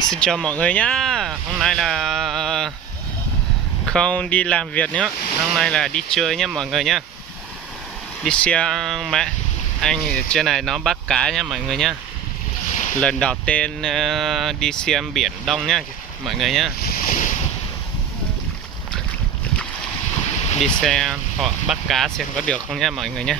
Xin chào mọi người nhá. Hôm nay là không đi làm việc nữa. Hôm nay là đi chơi nhá mọi người nhá. Đi xem mẹ anh ở trên này nó bắt cá nhá mọi người nhá. Lần đầu tiên đi xem biển Đông nhá mọi người nhá. Đi xem họ bắt cá xem có được không nhá mọi người nhá.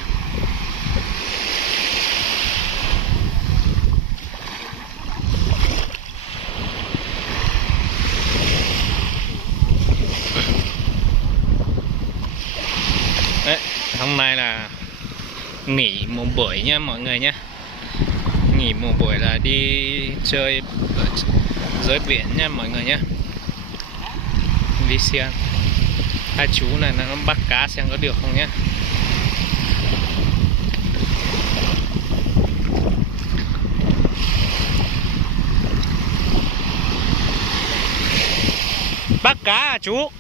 Đấy, hôm nay là nghỉ một buổi nha mọi người nhé. Nghỉ một buổi là đi chơi ở dưới biển nha mọi người nhé. Đi xem hai chú này nó bắt cá xem có được không nhé. Bắt cá à chú?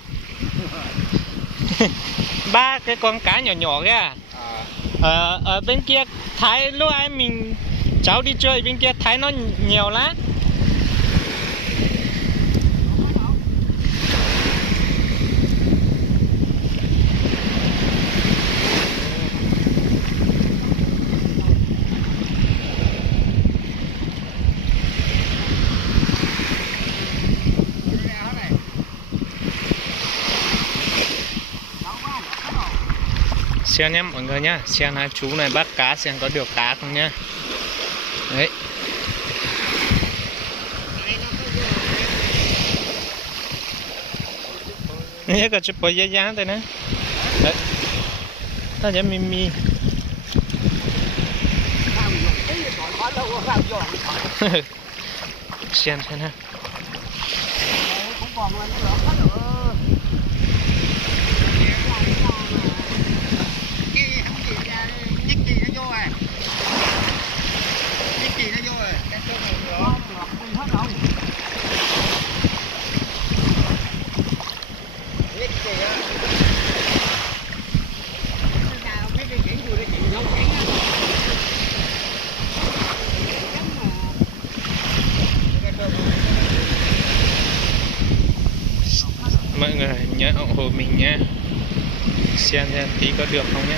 Ba cái con cá nhỏ nhỏ kìa. Ở bên kia thấy lúc ấy cháu đi chơi bên kia thấy nó nhiều lắm. Xem nhé mọi người nhá, xem hai chú này bắt cá xem có được cá không nhá. Đấy. Nhớ cả chụp bò giá giá đây nè. Đấy. Ta sẽ mimi. Xem ha. Mọi người nhớ ủng hộ mình nhé. Xem tí có được không nhé.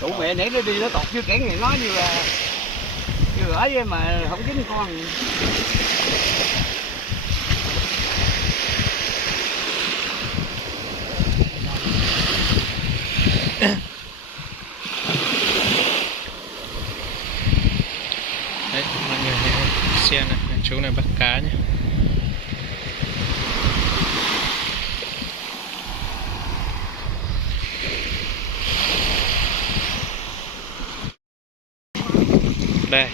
Tụ mẹ nãy nó đi nó tọt chưa kén này nói như là ấy mà không dính con. Đấy mọi người xem này, chú này bắt cá nhé. Đây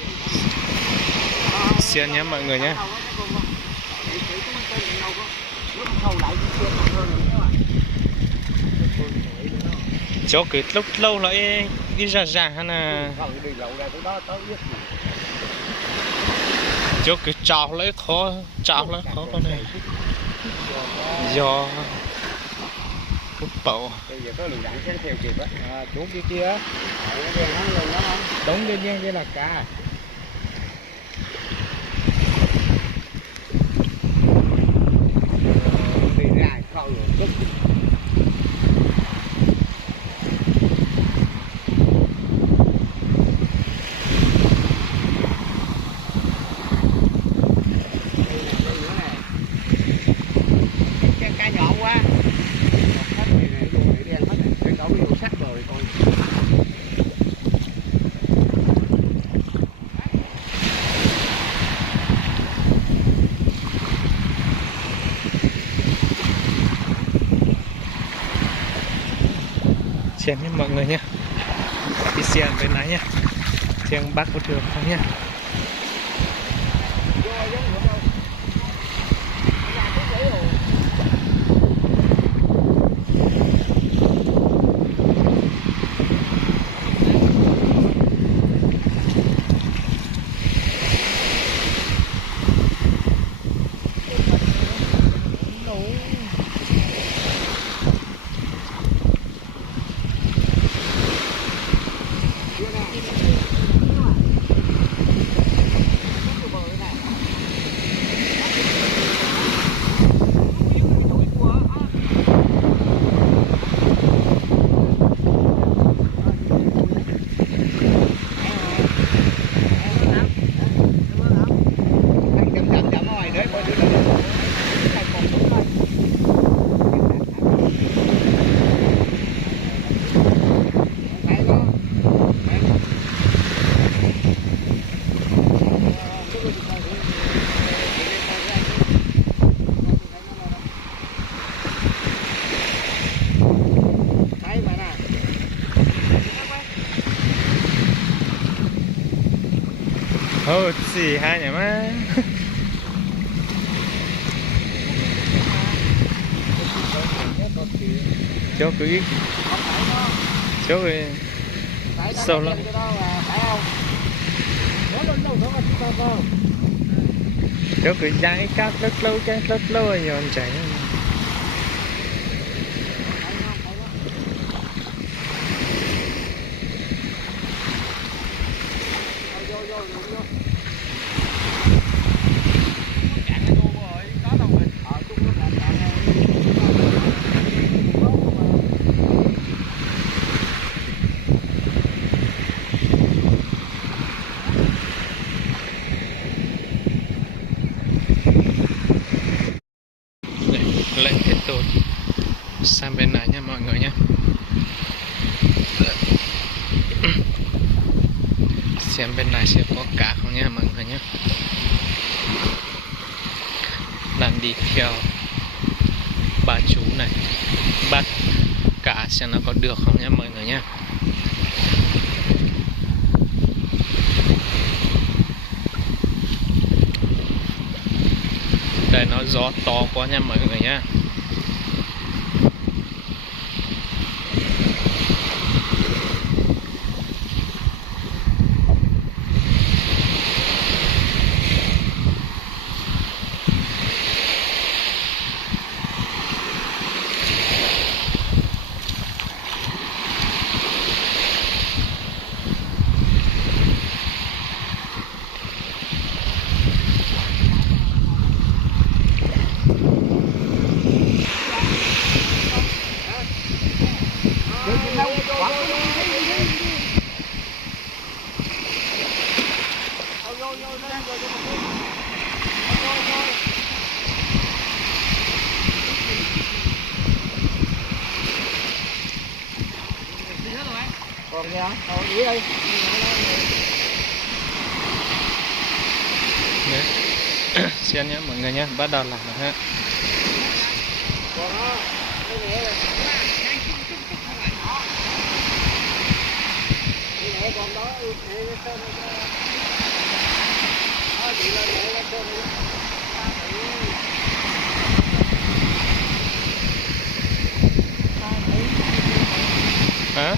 xem nhé mọi người nhé. Cháu cứ lúc lâu lại đi ra hay là cháu cứ chào lấy khó con này do hút bầu. Bây giờ có lựu đạn sẽ theo kịp á. Chú kia á. Đúng đương nhiên đây là cá. Đi ra khâu rồi cất. Cá nhỏ quá. Xem nhé mọi người nhé. Đi xem bên này nhé. Xem bác có được không nhé. Ồ, gì hai nhỉ má. Chỗ cứ chỗ cứ sâu lắm. Chỗ cứ dài cáp rất lâu rồi nhòn chảy. Lại tiếp tục sang bên này nha mọi người nhé. Xem bên này sẽ có cá không nha mọi người nhé. Đang đi theo bà chú này bắt cá xem nó có được không nha mọi người nhé. Đây nó gió to quá nha mọi người nhé. Còn kìa, đi đây. Đấy. Xem nhé mọi người nhé, bắt đầu làm rồi ha. Hả?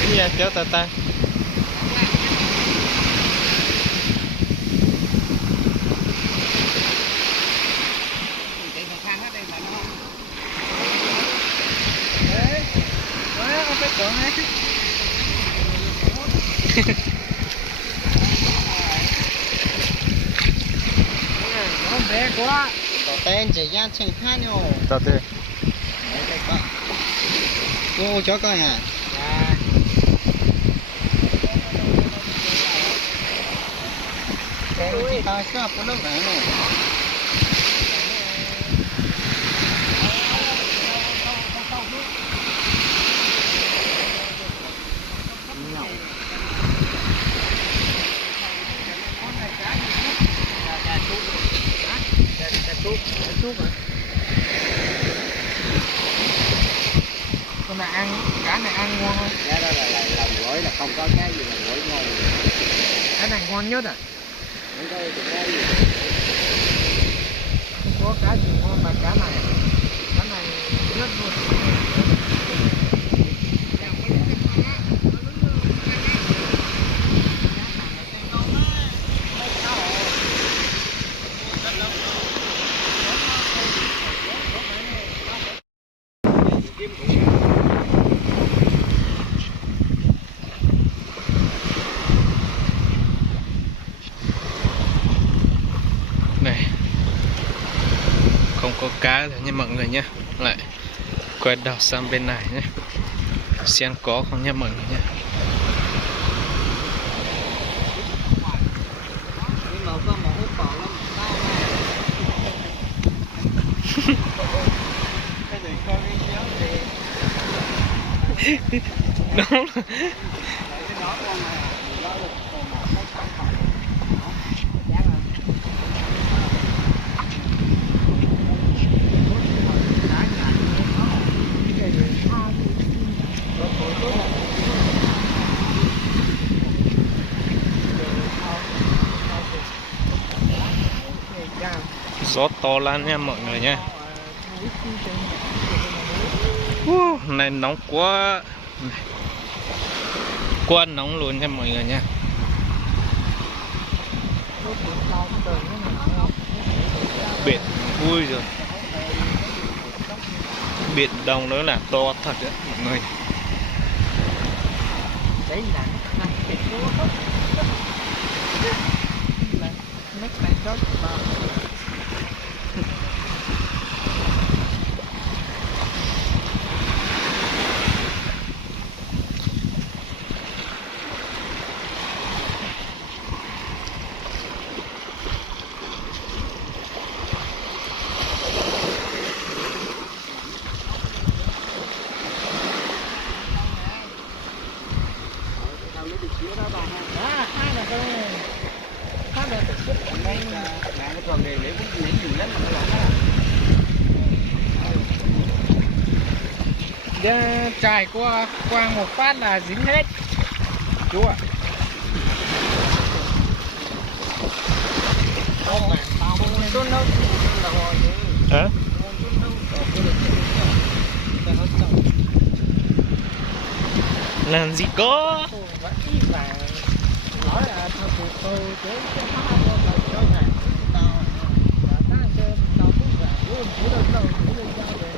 Cái gì kéo ta ta. Nó bé quá. Tỏ tên chỉ ra chừng khác nhau. Tao thế. Đấy đây con. Cô chó coi hả? Dạ. Cái gì ta sẽ có lúc này này. Con này ăn, cá này ăn ngon không? Đó là lòng gỏi là không có cái gì là gỏi ngon. Cái này ngon nhất à? Không có cái gì. Không có cá gì ngon mà cá này. Cá này rất luôn. Này, không có cá rồi nha mọi người nhé. Lại quay đầu sang bên này nhé, xem có không nha mọi người nhé. Nhưng mà có một hút bò lắm. Cái này coi cái chéo thì Đúng rồi. cái đó con này. Gió to lắm nha mọi người nha. Này nóng quá. Quá nóng luôn nha mọi người nha. Biển vui rồi. Biển Đông đó là to thật đấy mọi người. Đấy là cái phố mấy bạn đó trải qua một phát là dính hết chú ạ. Hả? Làm gì có. Nói là thôi tôi chế cái hoa là cho nhà tao và ta chơi tao cũng là của đâu của đâu về.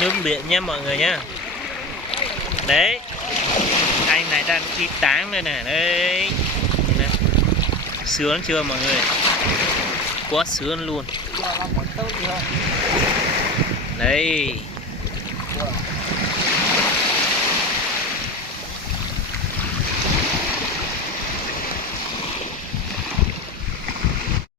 Nước biển nha mọi người nha. Đấy, anh này đang đi táng đây nè. Đấy, sướng chưa mọi người, quá sướng luôn. Đấy.